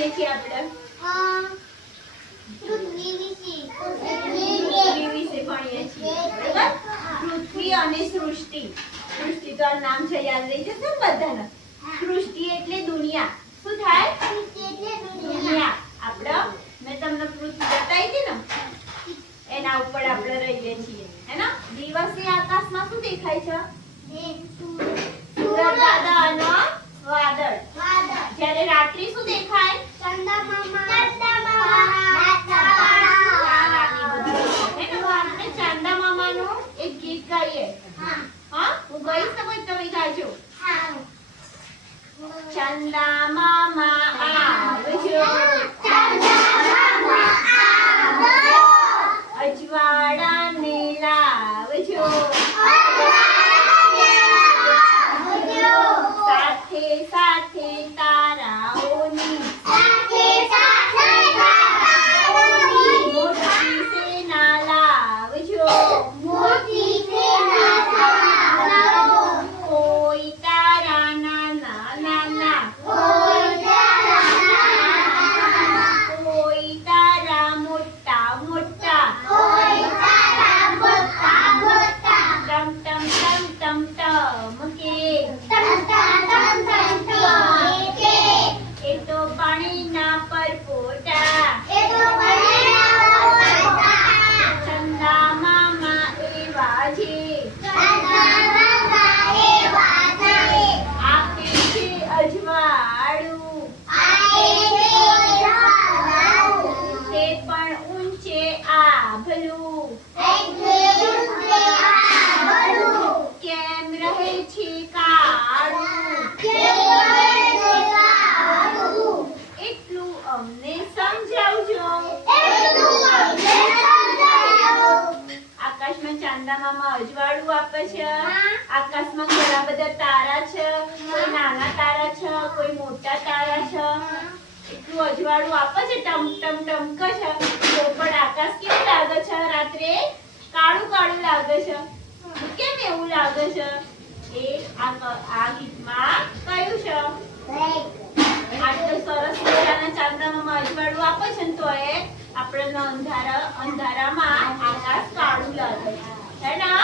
ભણીએ છીએ. આપણે પૃથ્વી અને સૃષ્ટિ. સૃષ્ટિ તો આ નામ છે યાદ રહી જશે બધાને? સૃષ્ટિ એટલે દુનિયા. શું થાય? દુનિયા. આપણે મેં તમને પૃથ્વી બતાવી હતી ને? એના ઉપર આપણે રહીએ છીએ. હેના? દિવસે આકાશમાં શું દેખાય છે સૂરજ દાદા અને વાદળ જ્યારે રાત્રિ શું દેખાય તારાની બધી હેને? આપણે ચાંદા મામાનું એક ગાઈએ હા. હું? ગઈ સમજ તમે જાજો. ચંદા આભલું. કેમ રહે છે કાળું? એટલું અમને સમજાવજો. આકાશમાં ચાંદા મામા અજવાળું આપે છે. આકાશમાં ઘણા બધા તારા છે. કોઈ નાના તારા છે કોઈ મોટા તારા છે. એટલું અજવાળું આપે છે ટમ ટમ ટમકે છે તો પણ આકાશ કેવું લાગે છે રાત્રે કાળું કાળું લાગે છે? કેમ એવું લાગે છે? એ આ ગીતમાં કયું છે? આટલો સરસ મજાના ચાંદામાં અજવાળું આપે છે ને તો એ આપણને અંધારા અંધારામાં આકાશ કાળું લાગે છે. હે ના?